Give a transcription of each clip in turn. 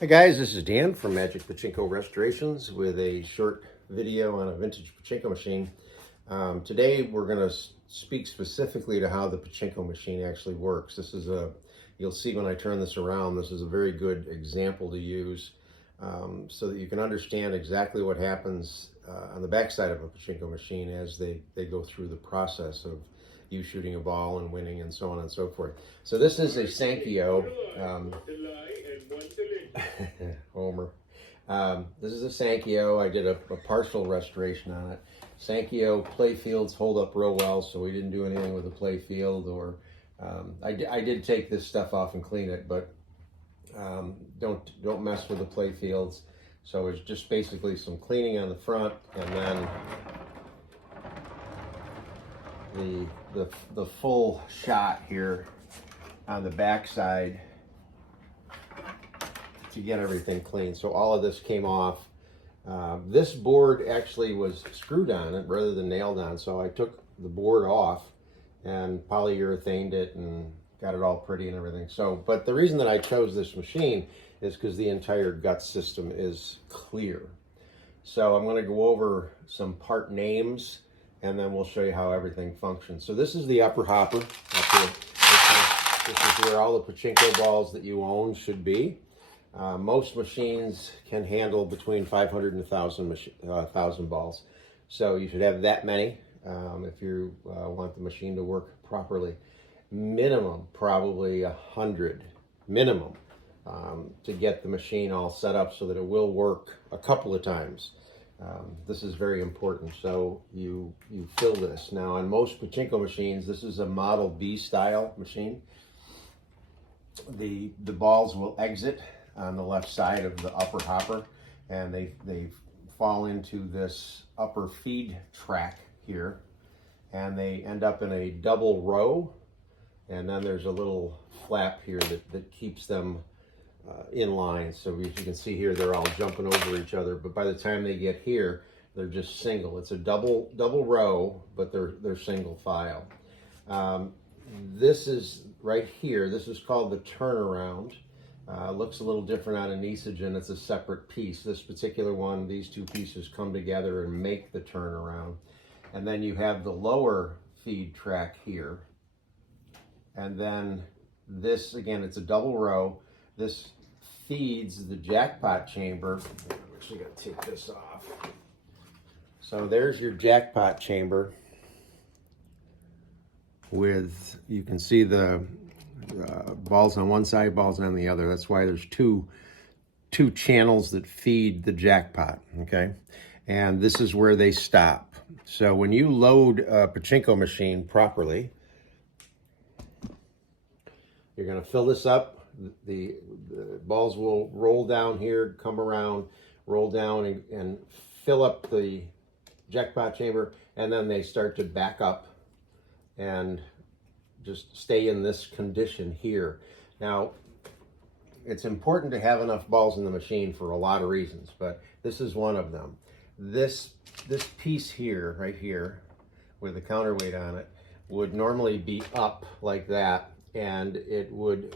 Hi guys, this is Dan from Magic Pachinko Restorations with a short video on a vintage pachinko machine. Today we're going to speak specifically to how the pachinko machine actually works. You'll see when I turn this around, this is a very good example to use so that you can understand exactly what happens on the backside of a pachinko machine as they go through the process of you shooting a ball and winning and so on and so forth. So this is a Sankyo. Homer. This is a Sankyo. I did a partial restoration on it. Sankyo play fields hold up real well, so we didn't do anything with the play field. Or I did take this stuff off and clean it, but don't mess with the play fields. So it's just basically some cleaning on the front, and then the full shot here on the back side to get everything clean. So all of this came off. This board actually was screwed on it rather than nailed on, so I took the board off and polyurethaned it and got it all pretty and everything. But the reason that I chose this machine is because the entire gut system is clear. So I'm going to go over some part names and then we'll show you how everything functions. So this is the upper hopper up here. This is where all the pachinko balls that you own should be. Most machines can handle between 500 and 1,000 balls. So you should have that many if you want the machine to work properly. Minimum, probably 100, minimum, to get the machine all set up so that it will work a couple of times. This is very important. So you fill this. Now on most pachinko machines, this is a Model B style machine. The balls will exit on the left side of the upper hopper, and they fall into this upper feed track here, and they end up in a double row, and then there's a little flap here that keeps them in line. So as you can see here, they're all jumping over each other, but by the time they get here, they're just single. It's a double row, but they're single file. This is right here. This is called the turnaround. Looks a little different on an Isogen. It's a separate piece. This particular one, these two pieces come together and make the turnaround. And then you have the lower feed track here. And then this, again, it's a double row. This feeds the jackpot chamber. I'm actually going to take this off. So there's your jackpot chamber with, you can see the balls on one side, balls on the other. That's why there's two channels that feed the jackpot, okay? And this is where they stop. So when you load a pachinko machine properly, you're going to fill this up. The balls will roll down here, come around, roll down and fill up the jackpot chamber, and then they start to back up and just stay in this condition here. Now, it's important to have enough balls in the machine for a lot of reasons, but this is one of them. This piece here, right here, with the counterweight on it, would normally be up like that, and it would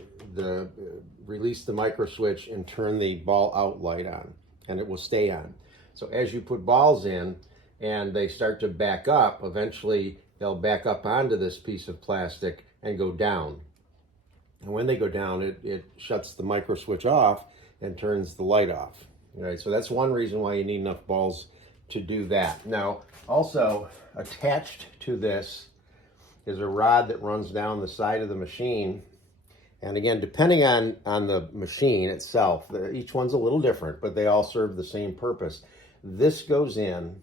release the micro switch and turn the ball out light on, and it will stay on. So as you put balls in and they start to back up, eventually they'll back up onto this piece of plastic and go down. And when they go down, it shuts the micro switch off and turns the light off. All right, so that's one reason why you need enough balls to do that. Now, also attached to this is a rod that runs down the side of the machine. And again, depending on the machine itself, each one's a little different, but they all serve the same purpose. This goes in,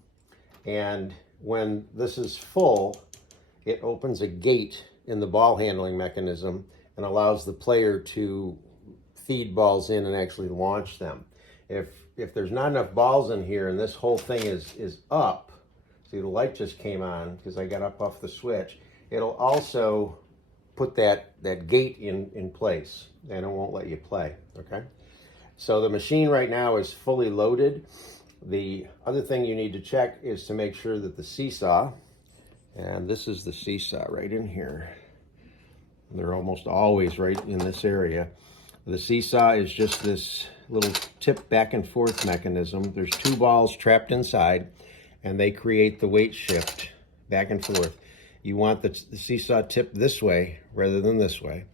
and when this is full, it opens a gate in the ball handling mechanism and allows the player to feed balls in and actually launch them. If there's not enough balls in here and this whole thing is up, see the light just came on because I got up off the switch, it'll also put that gate in place and it won't let you play, okay? So the machine right now is fully loaded. The other thing you need to check is to make sure that the seesaw, and this is the seesaw right in here. They're almost always right in this area. The seesaw is just this little tip back and forth mechanism. There's two balls trapped inside, and they create the weight shift back and forth. You want the seesaw tip this way rather than this way.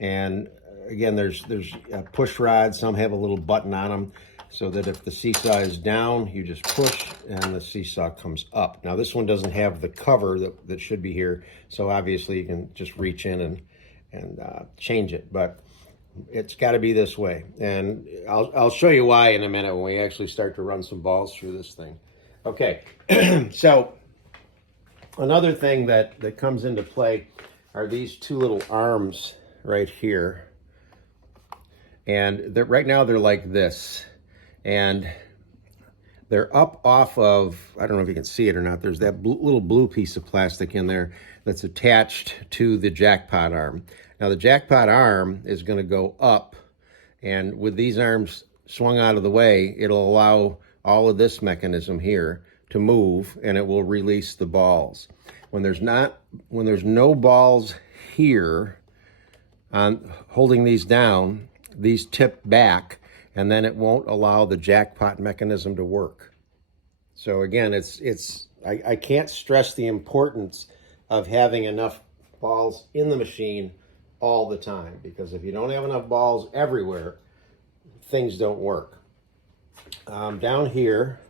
And again, there's a push rod. Some have a little button on them so that if the seesaw is down, you just push and the seesaw comes up. Now this one doesn't have the cover that should be here, so obviously you can just reach in and change it, but it's got to be this way. And I'll show you why in a minute when we actually start to run some balls through this thing. Okay, so another thing that comes into play are these two little arms right here. And right now they're like this. And they're up off of, I don't know if you can see it or not, there's that little blue piece of plastic in there that's attached to the jackpot arm. Now the jackpot arm is going to go up, and with these arms swung out of the way, it'll allow all of this mechanism here to move, and it will release the balls. When there's no balls here on holding these down, these tip back, and then it won't allow the jackpot mechanism to work. So again, I can't stress the importance of having enough balls in the machine all the time, because if you don't have enough balls everywhere, things don't work. Down here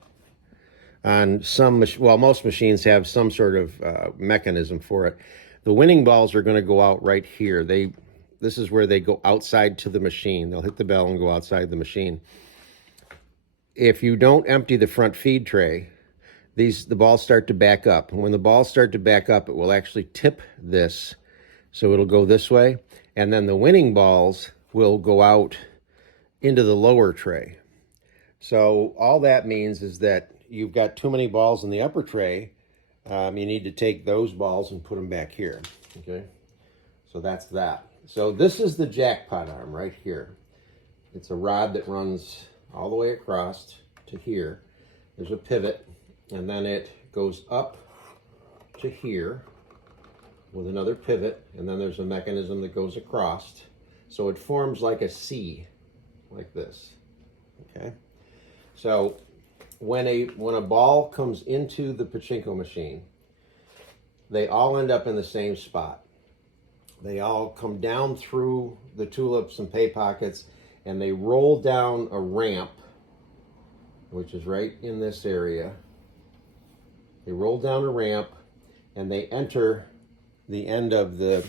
on most machines have some sort of mechanism for it. The winning balls are going to go out right here. This is where they go outside to the machine. They'll hit the bell and go outside the machine. If you don't empty the front feed tray, the balls start to back up. And when the balls start to back up, it will actually tip this. So it'll go this way. And then the winning balls will go out into the lower tray. So all that means is that you've got too many balls in the upper tray. You need to take those balls and put them back here. Okay, so that's that. So this is the jackpot arm right here. It's a rod that runs all the way across to here. There's a pivot, and then it goes up to here with another pivot, and then there's a mechanism that goes across. So it forms like a C, like this. Okay. So when a ball comes into the pachinko machine, they all end up in the same spot. They all come down through the tulips and pay pockets, and they roll down a ramp, which is right in this area. They roll down a ramp, and they enter the end of the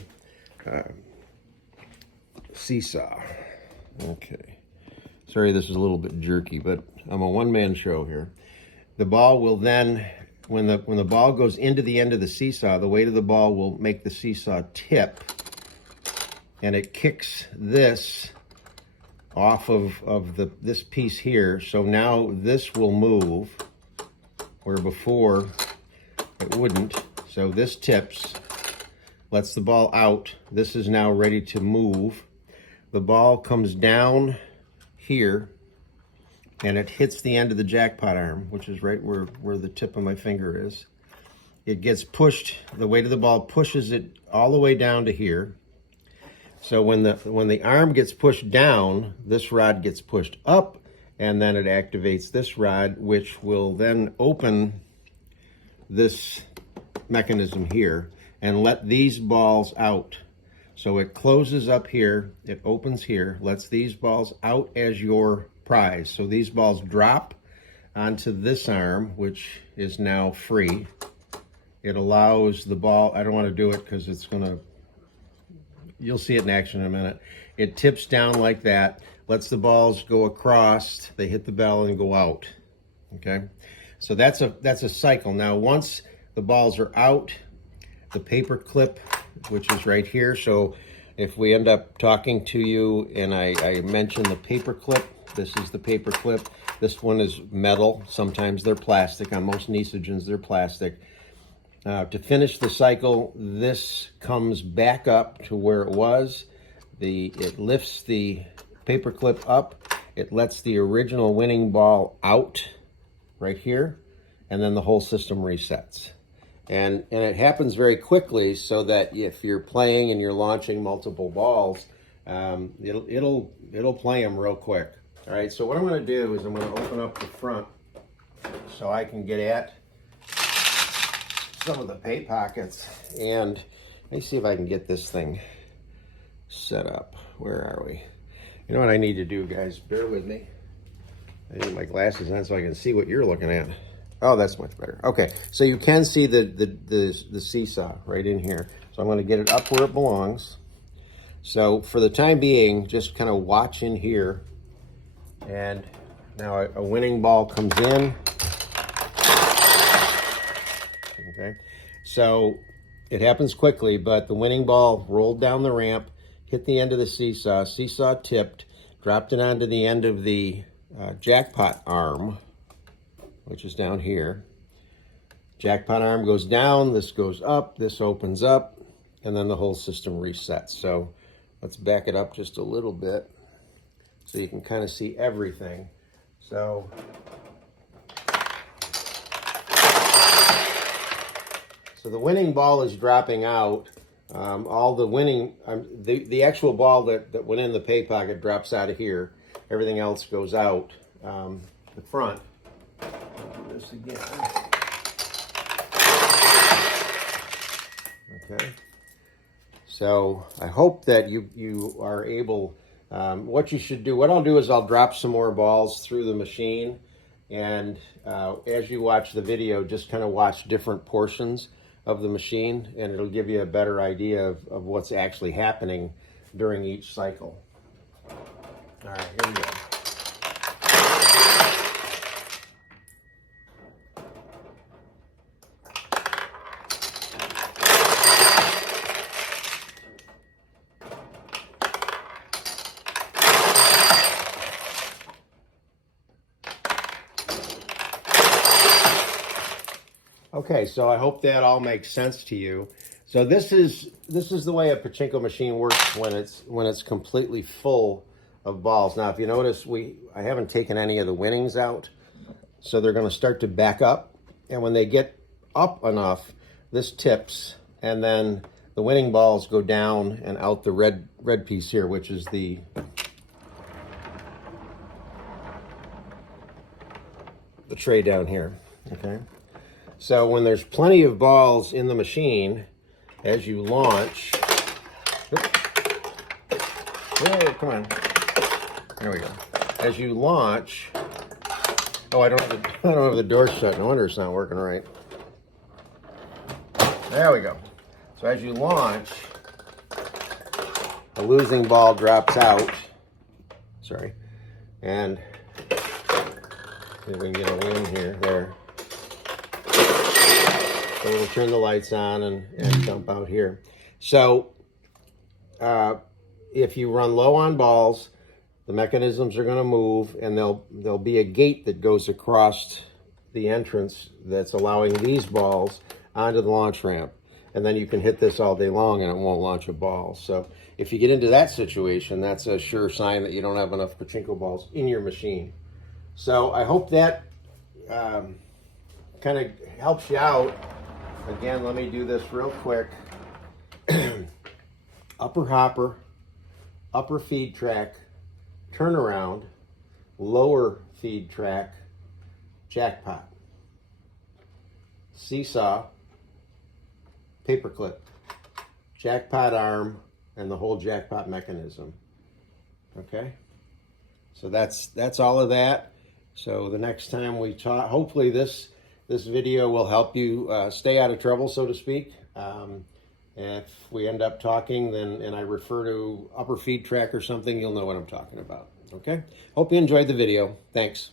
seesaw. Okay. Sorry, this is a little bit jerky, but I'm a one-man show here. The ball will then, when the ball goes into the end of the seesaw, the weight of the ball will make the seesaw tip, and it kicks this off of this piece here. So now this will move, where before it wouldn't. So this tips, lets the ball out. This is now ready to move. The ball comes down here, and it hits the end of the jackpot arm, which is right where the tip of my finger is. It gets pushed, the weight of the ball pushes it all the way down to here. So when the arm gets pushed down, this rod gets pushed up, and then it activates this rod, which will then open this mechanism here and let these balls out. So it closes up here, it opens here, lets these balls out as your prize. So these balls drop onto this arm, which is now free. It allows the ball, I don't want to do it because it's going to, you'll see it in action in a minute. It tips down like that, lets the balls go across, they hit the bell and go out. Okay, so that's a cycle. Now once the balls are out, the paper clip, which is right here. So if we end up talking to you and I mention the paper clip, this is the paper clip. This one is metal. Sometimes they're plastic. On most Nisogens, they're plastic. To finish the cycle, this comes back up to where it was. It lifts the paper clip up. It lets the original winning ball out right here, and then the whole system resets. And it happens very quickly, so that if you're playing and you're launching multiple balls, it'll play them real quick. All right, so what I'm going to do is I'm going to open up the front so I can get at some of the pay pockets. And let me see if I can get this thing set up. Where are we? You know what I need to do, guys? Bear with me. I need my glasses on so I can see what you're looking at. Oh, that's much better. Okay, so you can see the seesaw right in here. So I'm going to get it up where it belongs. So for the time being, just kind of watch in here. And now a winning ball comes in. Okay, so it happens quickly, but the winning ball rolled down the ramp, hit the end of the seesaw tipped, dropped it onto the end of the jackpot arm, which is down here. Jackpot arm goes down, this goes up, this opens up, and then the whole system resets. So let's back it up just a little bit so you can kind of see everything. So the winning ball is dropping out. All the winning, the actual ball that went in the pay pocket drops out of here. Everything else goes out the front. I'll do this again. Okay. So I hope that you are able. What you should do. What I'll do is I'll drop some more balls through the machine, and as you watch the video, just kind of watch different portions of the machine, and it'll give you a better idea of what's actually happening during each cycle. All right, here we go. Okay, so I hope that all makes sense to you. So this is the way a pachinko machine works when it's completely full of balls. Now, if you notice, I haven't taken any of the winnings out, so they're going to start to back up. And when they get up enough, this tips, and then the winning balls go down and out the red piece here, which is the tray down here. Okay. So when there's plenty of balls in the machine, as you launch, whoa, come on, there we go. As you launch, oh, I don't have the door shut. No wonder it's not working right. There we go. So as you launch, the losing ball drops out. Sorry, and see if we can get a win here. There. So we'll turn the lights on and dump out here. So if you run low on balls, the mechanisms are going to move, and there'll be a gate that goes across the entrance that's allowing these balls onto the launch ramp. And then you can hit this all day long and it won't launch a ball. So if you get into that situation, that's a sure sign that you don't have enough pachinko balls in your machine. So I hope that kind of helps you out. Again, let me do this real quick. Upper hopper, upper feed track, turnaround, lower feed track, jackpot, seesaw, paperclip, jackpot arm, and the whole jackpot mechanism. Okay? So that's all of that. So the next time we talk, hopefully this video will help you stay out of trouble, so to speak. If we end up talking, and I refer to upper feed track or something, you'll know what I'm talking about. Okay? Hope you enjoyed the video. Thanks.